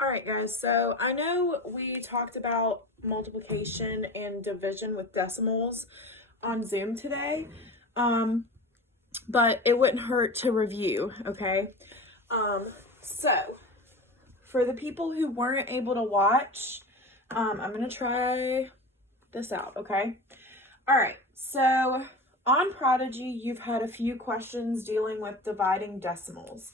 All right, guys, so I know we talked about multiplication and division with decimals on Zoom today, um, but it wouldn't hurt to review, okay? So for the people who weren't able to watch, I'm going to try this out, okay? All right, so on Prodigy, you've had a few questions dealing with dividing decimals.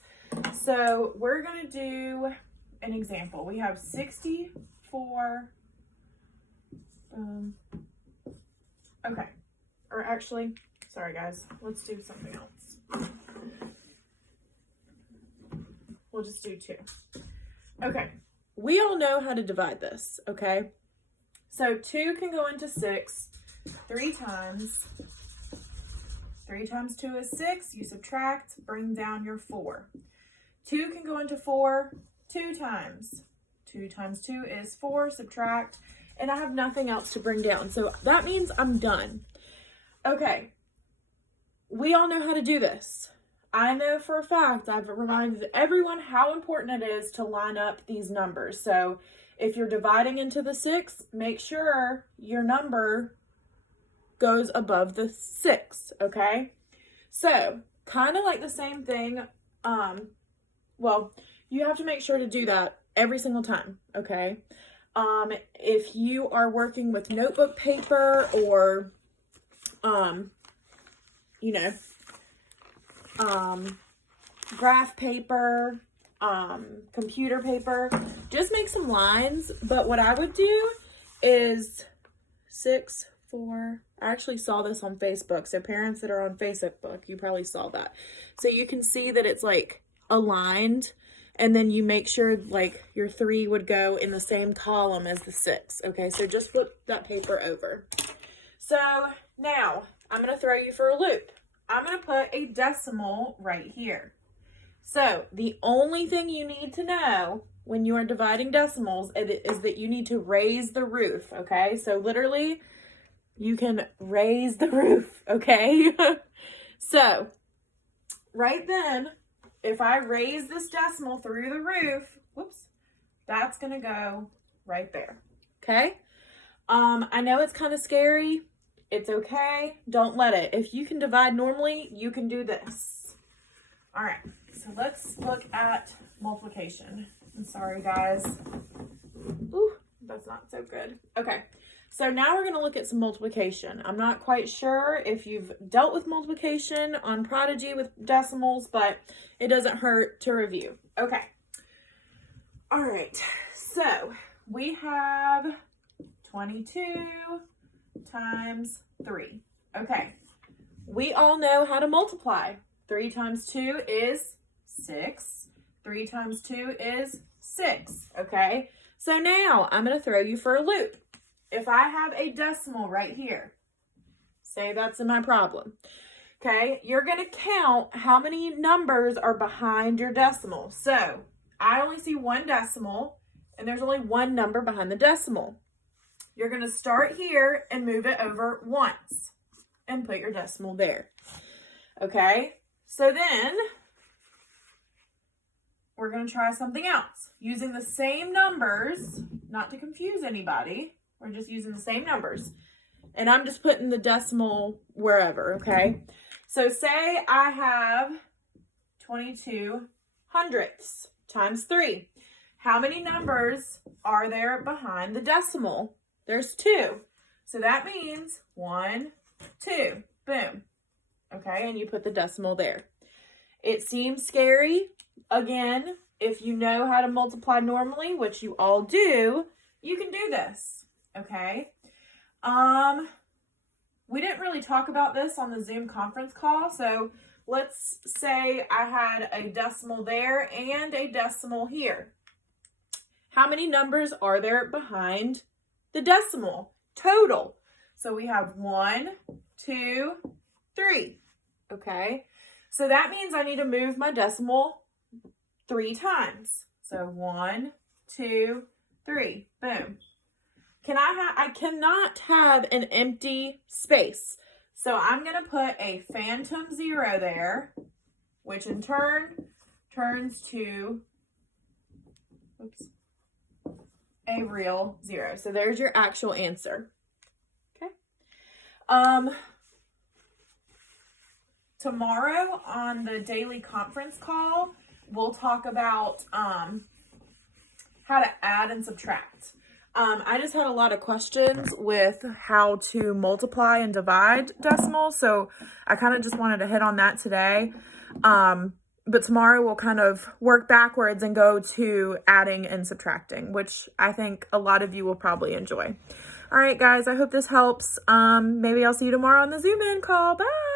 So we're going to do an example. We have 64. Okay. Or actually, sorry guys, let's do something else. We'll just do 2. Okay. We all know how to divide this, okay? So 2 can go into 6 3 times. 3 times 2 is 6. You subtract, bring down your 4. 2 can go into 4 2 times. 2 times 2 is 4, subtract, and I have nothing else to bring down. So that means I'm done. Okay, we all know how to do this. I know for a fact I've reminded everyone how important it is to line up these numbers. So if you're dividing into the 6, make sure your number goes above the 6, okay? So kind of like the same thing, well, you have to make sure to do that every single time, okay? If you are working with notebook paper or, graph paper, computer paper, just make some lines. But what I would do is 6, 4. I actually saw this on Facebook. So parents that are on Facebook, you probably saw that. So you can see that it's like aligned, and then you make sure like your 3 would go in the same column as the 6. Okay, so just flip that paper over. So now I'm going to throw you for a loop. I'm going to put a decimal right here. So the only thing you need to know when you are dividing decimals is that you need to raise the roof, okay? So literally, you can raise the roof, okay? So right then, if I raise this decimal through the roof, whoops, that's going to go right there, okay? I know it's kind of scary. It's okay. Don't let it. If you can divide normally, you can do this. All right, so let's look at multiplication. I'm sorry, guys. Ooh, that's not so good. Okay, so now we're going to look at some multiplication. I'm not quite sure if you've dealt with multiplication on Prodigy with decimals, but it doesn't hurt to review. Okay. All right, so we have 22 times 3. Okay, we all know how to multiply. 3 times 2 is 6. 3 times 2 is 6, okay? So now I'm going to throw you for a loop. If I have a decimal right here, say that's in my problem, okay, you're going to count how many numbers are behind your decimal. So I only see one decimal, and there's only one number behind the decimal. You're going to start here and move it over once and put your decimal there. Okay, so then we're going to try something else. Using the same numbers, not to confuse anybody, we're just using the same numbers. And I'm just putting the decimal wherever, okay? So say I have 22 hundredths times 3. How many numbers are there behind the decimal? There's 2. So that means 1, 2, boom. Okay, and you put the decimal there. It seems scary. Again, if you know how to multiply normally, which you all do, you can do this. Okay. We didn't really talk about this on the Zoom conference call. So let's say I had a decimal there and a decimal here. How many numbers are there behind the decimal total? So we have 1, 2, 3. Okay. So that means I need to move my decimal 3 times. So 1, 2, 3. Boom. I cannot have an empty space. So I'm going to put a phantom 0 there, which in turn turns to, oops, a real 0. So there's your actual answer. Okay. Tomorrow on the daily conference call, we'll talk about how to add and subtract. I just had a lot of questions with how to multiply and divide decimals, so I kind of just wanted to hit on that today. But tomorrow we'll kind of work backwards and go to adding and subtracting, which I think a lot of you will probably enjoy. All right, guys, I hope this helps. Maybe I'll see you tomorrow on the Zoom in call. Bye.